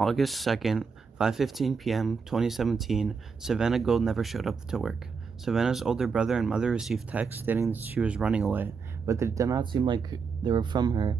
August 2nd, 5:15 p.m., 2017, Savanah Gold never showed up to work. Savannah's older brother and mother received texts stating that she was running away, but they did not seem like they were from her,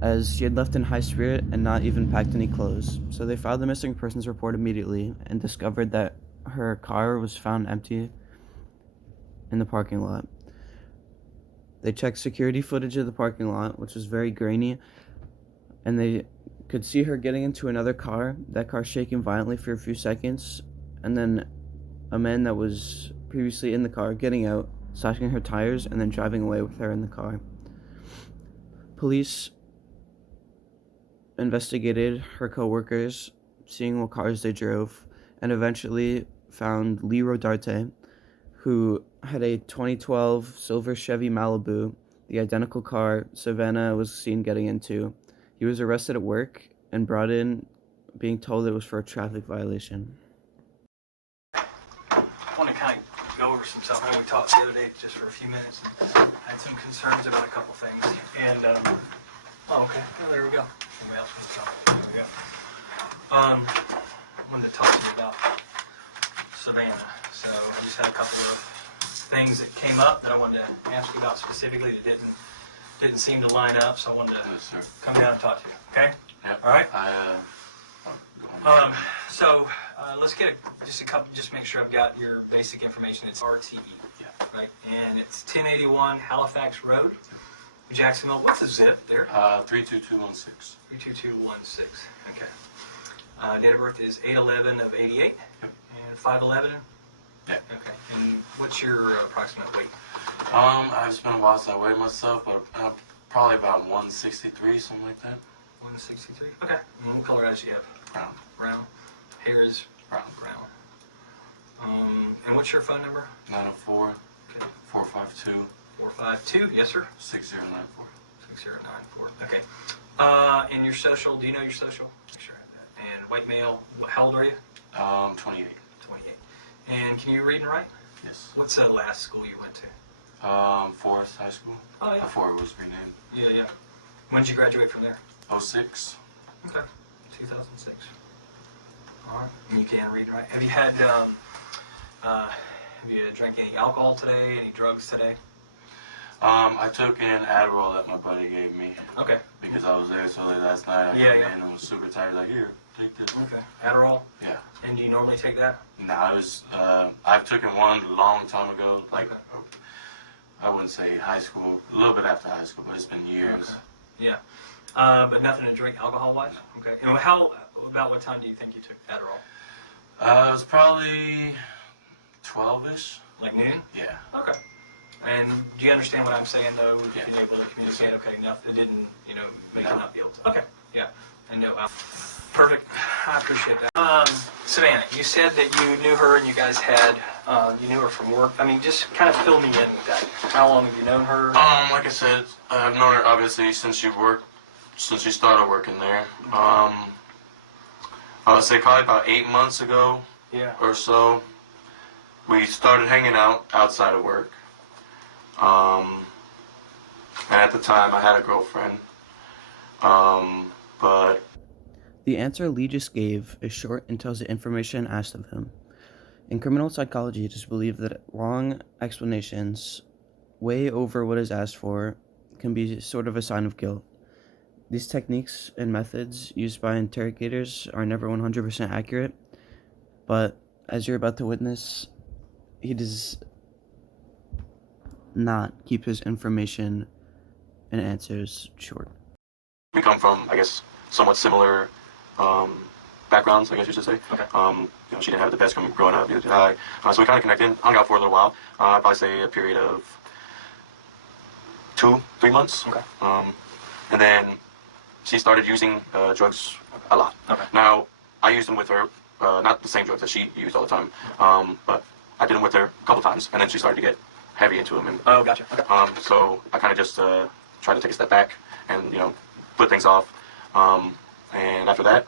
as she had left in high spirit and not even packed any clothes. So they filed a missing persons report immediately and discovered that her car was found empty in the parking lot. They checked security footage of the parking lot, which was very grainy, and they could see her getting into another car, that car shaking violently for a few seconds, and then a man that was previously in the car getting out, slashing her tires, and then driving away with her in the car. Police investigated her co-workers, seeing what cars they drove, and eventually found Lee Rodarte, who had a 2012 silver Chevy Malibu, the identical car Savanah was seen getting into. He was arrested at work and brought in, being told it was for a traffic violation. I want to kind of go over some stuff. I know we talked the other day just for a few minutes and had some concerns about a couple things. And, oh, okay. Oh, there we go. Somebody else wants to talk. There we go. I wanted to talk to you about Savanah. So I just had a couple of things that came up that I wanted to ask you about specifically that didn't seem to line up. So I wanted to come down and talk to you. Okay? Yep. All right? Let's get just make sure I've got your basic information. It's RTE, Yeah. right? And it's 1081 Halifax Road, Jacksonville. What's the zip there? 32216. 32216. Okay. Date of birth is 8/11 of 88. Yep. And 5'11. Yeah. Okay. And what's your approximate weight? It's been a while since I weighed myself, but probably about 163, something like that. 163. Okay. And what color eyes do you have? Brown. Brown. Hair is Brown. brown. And what's your phone number? 904 Okay. 452 452. Yes, sir. 6094. 6094. Okay. And your social, do you know your social? Make sure I have that. And white male, how old are you? 28. 28. And can you read and write? Yes. What's the last school you went to? Forest High School. Oh, yeah. Before it was renamed. Yeah. When did you graduate from there? 06. Okay. 2006. All right. And you can read and write. Have you had, have you drank any alcohol today? Any drugs today? I took an Adderall that my buddy gave me. Okay. Because I was there so late last night. I Yeah, came yeah. in and was super tired. Like, here, take this. Okay. Adderall? Yeah. And do you normally take that? Nah, it was, I've taken one a long time ago, like, Okay. I wouldn't say high school, a little bit after high school, but it's been years. Okay. Yeah. But nothing to drink alcohol-wise? Okay. And about what time do you think you took Adderall? It was probably 12-ish. Like noon? Yeah. Okay. And do you understand what I'm saying, though? If Yeah. you're able to communicate, okay, it didn't, make you not be able to. Okay, yeah. And no, perfect. I appreciate that. Savannah, you said that you knew her and you guys had, you knew her from work. I mean, just kind of fill me in with that. How long have you known her? Like I said, I've known her obviously since she started working there. I would say probably about 8 months ago Yeah. or so, we started hanging out outside of work. And at the time I had a girlfriend. But The answer Lee just gave is short and tells the information asked of him. In criminal psychology, it is believed that long explanations, way over what is asked for, can be sort of a sign of guilt. These techniques and methods used by interrogators are never 100% accurate, but as you're about to witness, he does not keep his information and answers short. we come from, I guess, somewhat similar backgrounds, I guess you should say. Okay. She didn't have the best growing up, neither did I. So we kind of connected, hung out for a little while. I'd probably say a period of 2-3 months. Okay. And then she started using drugs a lot. Okay. Now, I used them with her, not the same drugs that she used all the time, but I did them with her a couple times, and then she started to get heavy into them. And, Oh, gotcha. Okay. so I kind of just tried to take a step back and, put things off. And after that,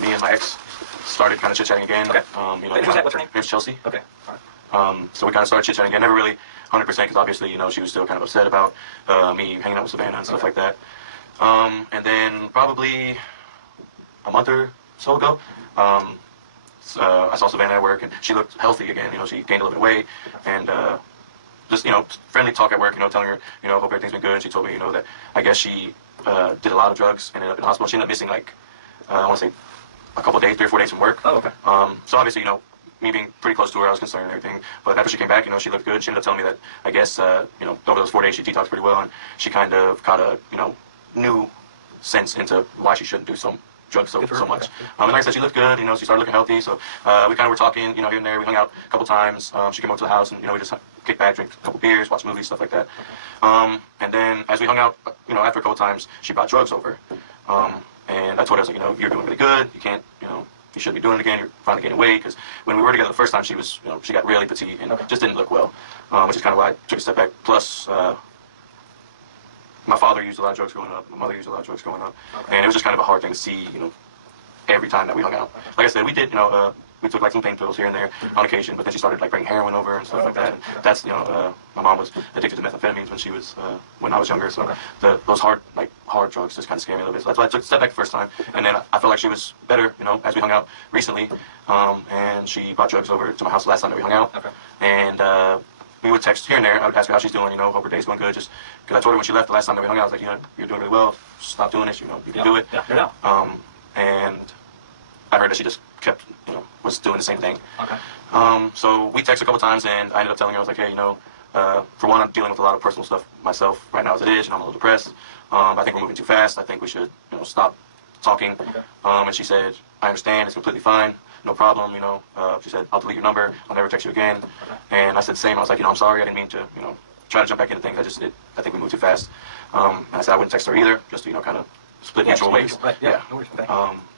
me and my ex started kind of chit-chatting again. Okay. Who's that? What's her name? It was Chelsea. Okay. All right. So we kind of started chit-chatting again. Never really 100% because obviously, she was still kind of upset about me hanging out with Savanah and stuff like that. And then probably a month or so ago. I saw Savanah at work, and she looked healthy again. She gained a little bit of weight, and just friendly talk at work. Telling her hope everything's been good. And she told me that I guess she did a lot of drugs and ended up in the hospital. She ended up missing I want to say a couple of days, 3 or 4 days from work. Oh, okay. So obviously me being pretty close to her, I was concerned and everything. But after she came back, she looked good. She ended up telling me that I guess over those 4 days she detoxed pretty well, and she kind of caught a new sense into why she shouldn't do some drugs so much. And like I said, she looked good. She started looking healthy. So we kind of were talking, here and there. We hung out a couple times. She came over to the house, and we just kicked back, drink a couple beers, watch movies, stuff like that. And then as we hung out, after a couple times, she brought drugs over. And I told her, I was like, you're doing really good. You can't, you shouldn't be doing it again. You're finally gaining weight. Because when we were together the first time, she was, she got really petite and just didn't look well, which is kind of why I took a step back. Plus, my father used a lot of drugs growing up. My mother used a lot of drugs growing up. And it was just kind of a hard thing to see, every time that we hung out. Like I said, we did, we took some pain pills here and there on occasion, but then she started bringing heroin over and stuff like that. And that's, my mom was addicted to methamphetamines when she was, when I was younger. So those hard drugs just kind of scared me a little bit. So that's why I took a step back the first time. And then I felt like she was better, as we hung out recently. And she brought drugs over to my house the last time that we hung out. And, we would text here and there. I would ask her how she's doing, hope her day's going good. Just because I told her when she left the last time that we hung out, I was like, you're doing really well. Stop doing this, you can do it. And I heard that she just kept, was doing the same thing. So we texted a couple times, and I ended up telling her, I was like, hey, for one, I'm dealing with a lot of personal stuff myself right now as it is, I'm a little depressed. I think we're moving too fast. I think we should, stop talking. And she said, I understand. It's completely fine. No problem, she said, I'll delete your number. I'll never text you again. And I said the same. I was like, I'm sorry. I didn't mean to, try to jump back into things. I think we moved too fast. And I said I wouldn't text her either, just to, kind of split mutual ways. Right, yeah. No worries. Okay.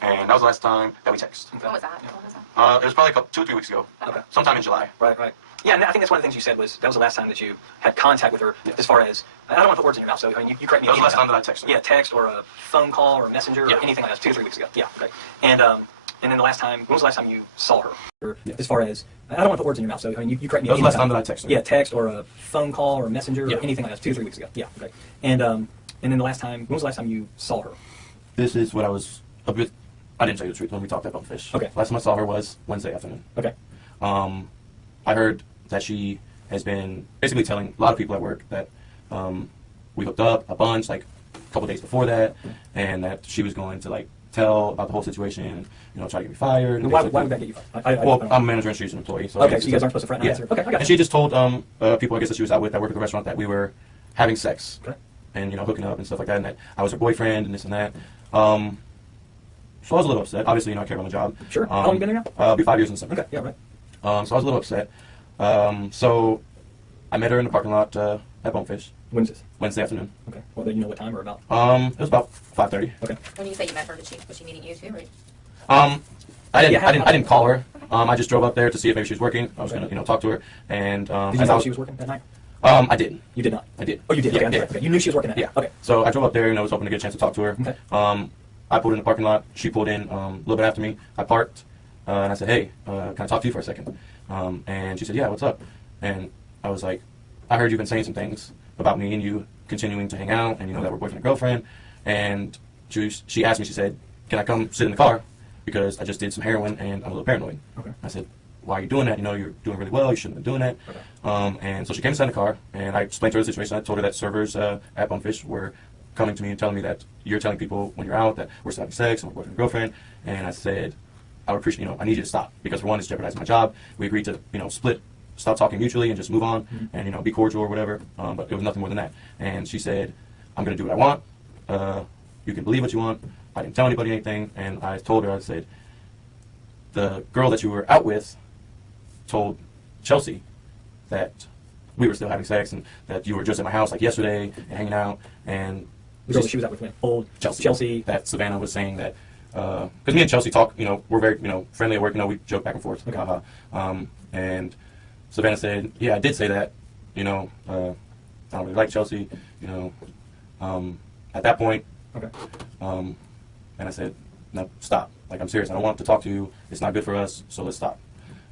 And that was the last time that we texted. When was that? It was probably 2 or 3 weeks ago. Okay. Sometime in July. Right. Yeah, and I think that's one of the things you said was that was the last time that you had contact with her. As far as I don't want to put words in your mouth, so you correct me. That was the last time that I texted her. Yeah, text or a phone call or a messenger or anything like that. 2 or 3 weeks ago. Yeah. Okay. And then the last time, when was the last time you saw her? As far as I don't want to put words in your mouth, so you correct me. That was the last time that I texted her. Yeah, text or a phone call or a messenger or anything like that. 2 or 3 weeks ago. Yeah. Okay. And then the last time, when was the last time you saw her? This is what I was a bit. I didn't tell you the truth when we talked about fish. Okay. Last time I saw her was Wednesday afternoon. Okay. I heard that she has been basically telling a lot of people at work that we hooked up a bunch, a couple days before that, and that she was going to tell about the whole situation, and try to get me fired. And why would that get you fired? Well, I'm a manager and she's an employee. So okay, so you guys aren't supposed to fraternise? Yeah. Okay, I got you. And she just told people, I guess, that she was out with that work at the restaurant that we were having sex. Okay. And hooking up and stuff like that, and that I was her boyfriend and this and that. So I was a little upset. Obviously, I care about my job. Sure. How long you been there now? I'll be 5 years in December. Okay. Yeah. Right. So I was a little upset. So I met her in the parking lot at Bonefish. When's this? Wednesday afternoon. Okay. Well, do you know what time or about? It was about 5:30. Okay. When you say you met her, was she meeting you too? Or? I didn't call her. I just drove up there to see if maybe she was working. I was gonna talk to her. And did you know she was working that night? I didn't. You did not. I did. Oh, you did. Yeah, okay, yeah. Okay. You knew she was working that night. Yeah. Okay. So I drove up there and I was hoping to get a chance to talk to her. Okay. I pulled in the parking lot. She pulled in a little bit after me. I parked and I said, "Hey, can I talk to you for a second?" And she said, "Yeah, what's up?" And I was like, "I heard you've been saying some things about me and you continuing to hang out, and that we're boyfriend and girlfriend." And she asked me. She said, "Can I come sit in the car because I just did some heroin and I'm a little paranoid?" Okay. I said, "Why are you doing that? You're doing really well. You shouldn't have been doing that." Okay. And so she came inside the car, and I explained to her the situation. I told her that servers at Bonefish were coming to me and telling me that you're telling people when you're out that we're still having sex and we're boyfriend and girlfriend. And I said, I would appreciate, I need you to stop because for one, it's jeopardizing my job. We agreed to, stop talking mutually and just move on and, be cordial or whatever. But it was nothing more than that. And she said, I'm going to do what I want. You can believe what you want. I didn't tell anybody anything. And I told her, I said, the girl that you were out with told Chelsea that we were still having sex and that you were just at my house yesterday and hanging out. And the girl that she was out with when? Old Chelsea. That Savanah was saying that because me and Chelsea talk, we're very friendly at work. We joke back and forth. Okay. And Savanah said, "Yeah, I did say that. I don't really like Chelsea. At that point." Okay. And I said, "No, stop. I'm serious. I don't want to talk to you. It's not good for us. So let's stop."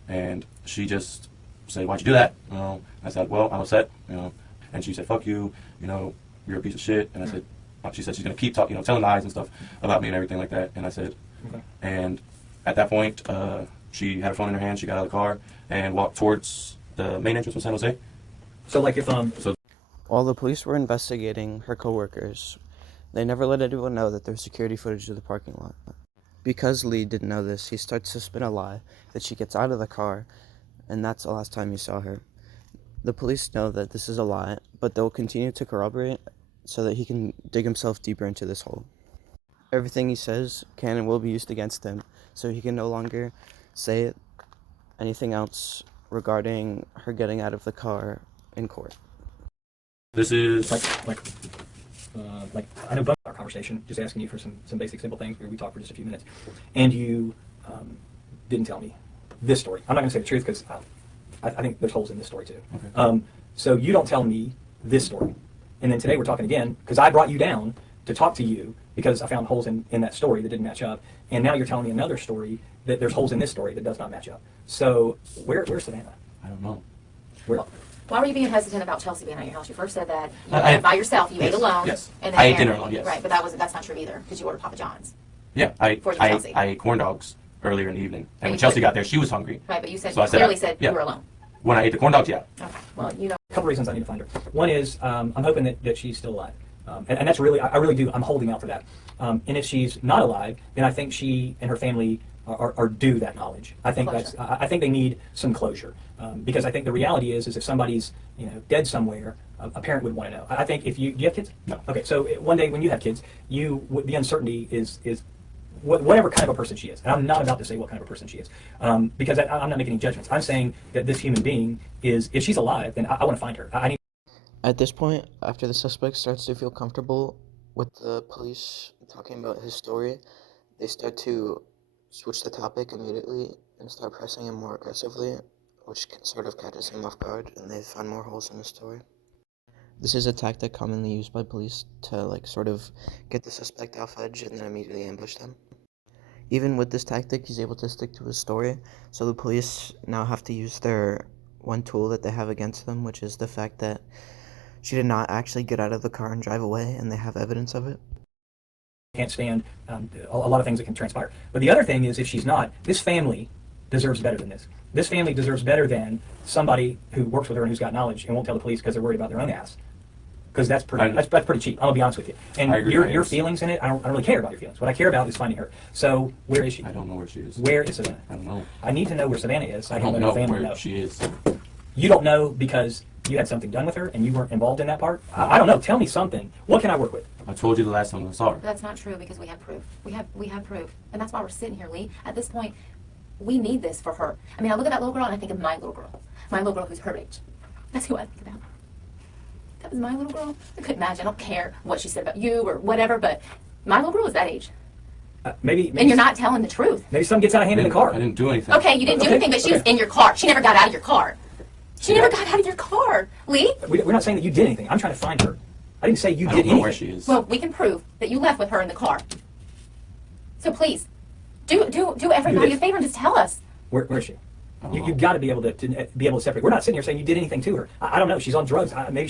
And she just said, "Why'd you do that?" I said, "Well, I'm upset." And she said, "Fuck you. You're a piece of shit." And I said, she said she's gonna keep talking, telling lies and stuff about me and everything like that. And I said, And at that point, she had her phone in her hand. She got out of the car and walked towards the main entrance of San Jose. So like if While the police were investigating her coworkers, they never let anyone know that there was security footage of the parking lot. Because Lee didn't know this, he starts to spin a lie that she gets out of the car, and that's the last time he saw her. The police know that this is a lie, but they'll continue to corroborate so that he can dig himself deeper into this hole. Everything he says can and will be used against him, so he can no longer say anything else regarding her getting out of the car in court. This is like I know about our conversation, just asking you for some basic simple things. We talked for just a few minutes, and you didn't tell me this story. I'm not going to say the truth because I think there's holes in this story too. Okay. So you don't tell me this story, and then today we're talking again because I brought you down to talk to you because I found holes in that story that didn't match up, and now you're telling me another story that there's holes in this story that does not match up. So where's Savannah? I don't know. Where? Why were you being hesitant about Chelsea being at your house? You first said that you I- went by yourself, you yes, ate alone. yes. And then I ate Aaron- dinner alone, yes. Right, but that's not true either, because you ordered Papa John's. Yeah, I For Chelsea. ate corn dogs earlier in the evening, and you when Chelsea put- got there, she was hungry. Right, but you said So I said, clearly said yeah. you were alone. When I ate the corn dogs, yeah. Okay, well, you know. A couple reasons I need to find her. One is I'm hoping that she's still alive, and that's really I really do. I'm holding out for that. And if she's not alive, then I think she and her family are due that knowledge. I think Closure. I think they need some closure because I think the reality is if somebody's dead somewhere, a parent would want to know. I think if do you have kids? No. Okay, so one day when you have kids, the uncertainty is whatever kind of a person she is. And I'm not about to say what kind of a person she is because I'm not making any judgments. I'm saying that this human being is, if she's alive, then I want to find her. I need. At this point, after the suspect starts to feel comfortable with the police talking about his story, they start to switch the topic immediately and start pressing him more aggressively, which sort of catches him off guard, and they find more holes in his story. This is a tactic commonly used by police to sort of get the suspect off edge and then immediately ambush them. Even with this tactic, he's able to stick to his story, so the police now have to use their one tool that they have against them, which is the fact that she did not actually get out of the car and drive away, and they have evidence of it. Can't stand a lot of things that can transpire. But the other thing is, if she's not, this family deserves better than this. This family deserves better than somebody who works with her and who's got knowledge and won't tell the police because they're worried about their own ass. Because that's pretty cheap. I'm gonna be honest with you. And I agree, your feelings in it, I don't really care about your feelings. What I care about is finding her. So where is she? I don't know where she is. Where is Savannah? I don't know. I need to know where Savannah is. So I I can don't let know her family where know. she is. You don't know because you had something done with her and you weren't involved in that part? I don't know. Tell me something. What can I work with? I told you the last time I saw her. But that's not true because we have proof. We have proof. And that's why we're sitting here, Lee. At this point, we need this for her. I mean, I look at that little girl and I think of my little girl. My little girl who's her age. That's who I think about. That was my little girl. I couldn't imagine. I don't care what she said about you or whatever, but my little girl was that age. Maybe And you're not telling the truth. Maybe something gets out of hand in the car. I didn't do anything. Okay, you didn't do anything, but she was in your car. She never got out of your car. She never got out of your car, Lee. We're not saying that you did anything. I'm trying to find her. I didn't say you I did don't know anything. where she is. Well, we can prove that you left with her in the car. So please, do everybody a favor and just tell us. Where is she? You've got to be able to separate. We're not sitting here saying you did anything to her. I don't know. She's on drugs. Maybe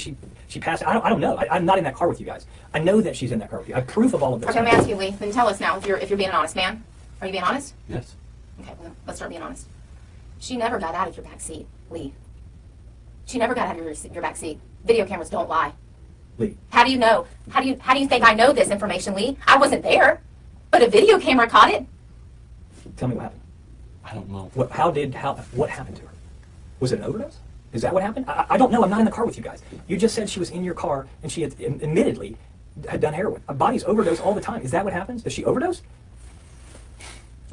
she passed. I don't know. I'm not in that car with you guys. I know that she's in that car with you. I have proof of all of this. Okay, let me ask you, Lee. Then tell us now if you're being an honest man. Are you being honest? Yes. Okay, well, let's start being honest. She never got out of your back seat, Lee. She never got out of your back seat. Video cameras don't lie. Lee. How do you know? How do you think I know this information, Lee? I wasn't there, but a video camera caught it. Tell me what happened. I don't know. What happened to her? Was it an overdose? Is that what happened? I don't know. I'm not in the car with you guys. You just said she was in your car and she had admittedly had done heroin. Bodies overdose all the time. Is that what happens? Does she overdose?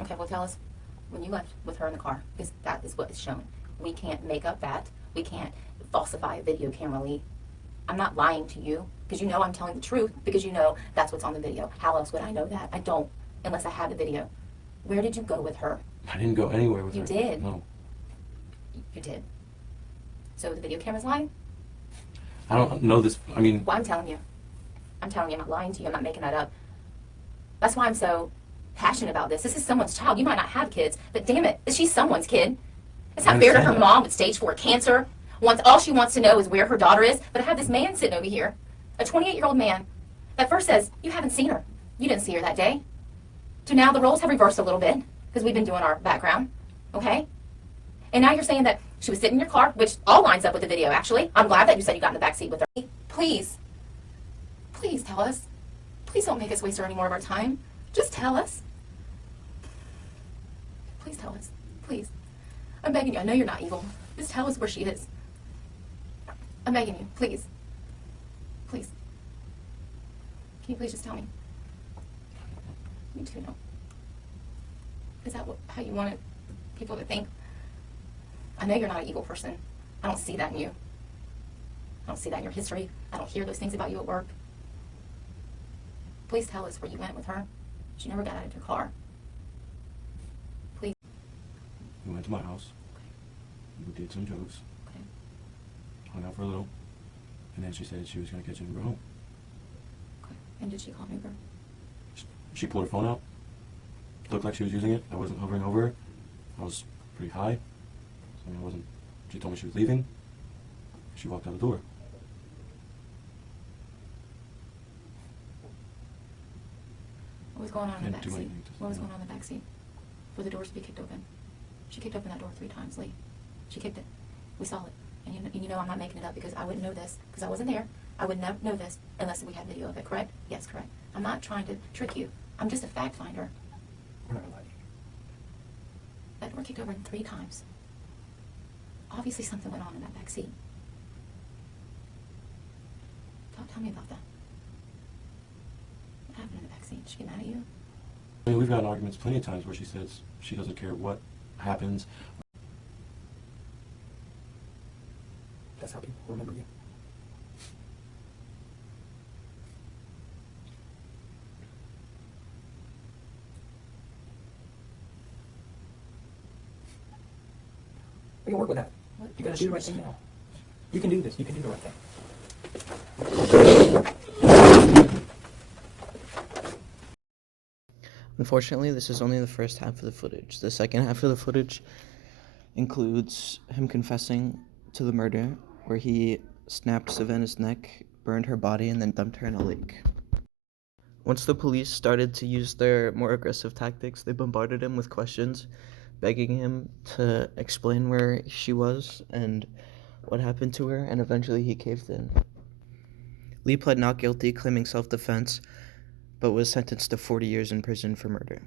Okay, well, tell us when you left with her in the car, because that is what is shown. We can't make up that. We can't falsify a video camera, Lee. I'm not lying to you, because you know I'm telling the truth, because you know that's what's on the video. How else would I know that? I don't, unless I had the video. Where did you go with her? I didn't go anywhere with her. You did. No. You did. So the video camera's lying? I don't know this. I mean, Well, I'm telling you. I'm not lying to you. I'm not making that up. That's why I'm so passionate about this. This is someone's child. You might not have kids, but damn it, she's someone's kid. It's not fair to her understand that. mom with stage 4 cancer. All she wants to know is where her daughter is. But I have this man sitting over here, a 28-year-old man, that first says, you haven't seen her. You didn't see her that day. So now the roles have reversed a little bit because we've been doing our background, okay? And now you're saying that she was sitting in your car, which all lines up with the video, actually. I'm glad that you said you got in the back seat with her. Please, please tell us. Please don't make us waste any more of our time. Just tell us. Please tell us. Please. I'm begging you. I know you're not evil. Just tell us where she is. I'm begging you. Please. Please. Can you please just tell me? Me too, no. Is that how you wanted people to think? I know you're not an evil person. I don't see that in you. I don't see that in your history. I don't hear those things about you at work. Please tell us where you went with her. She never got out of your car. Please. We went to my house. We did some jokes. Okay. Hung out for a little. And then she said she was going to catch an Uber home. Okay. And did she call an Uber? She pulled her phone out. Looked like she was using it. I wasn't hovering over her. I was pretty high. So I wasn't. She told me she was leaving. She walked out the door. What was going on in the Didn't do backseat? anything to- What was going on in the backseat? For the doors to be kicked open. She kicked open that door 3 times, Lee. She kicked it. We saw it. And you know I'm not making it up because I wouldn't know this because I wasn't there. I would never know this unless we had video of it, correct? Yes, correct. I'm not trying to trick you. I'm just a fact finder. We're not lying. That door kicked over 3 times. Obviously something went on in that back seat. Tell me about that. What happened in the back seat? Did she get mad at you? I mean, we've gotten arguments plenty of times where she says she doesn't care what happens. That's how people remember you. We can work with that. What? You gotta do the right thing now. You can do this. You can do the right thing. Unfortunately, this is only the first half of the footage. The second half of the footage includes him confessing to the murder, where he snapped Savanah's neck, burned her body, and then dumped her in a lake. Once the police started to use their more aggressive tactics, they bombarded him with questions, begging him to explain where she was and what happened to her, and eventually he caved in. Lee pled not guilty, claiming self-defense, but was sentenced to 40 years in prison for murder.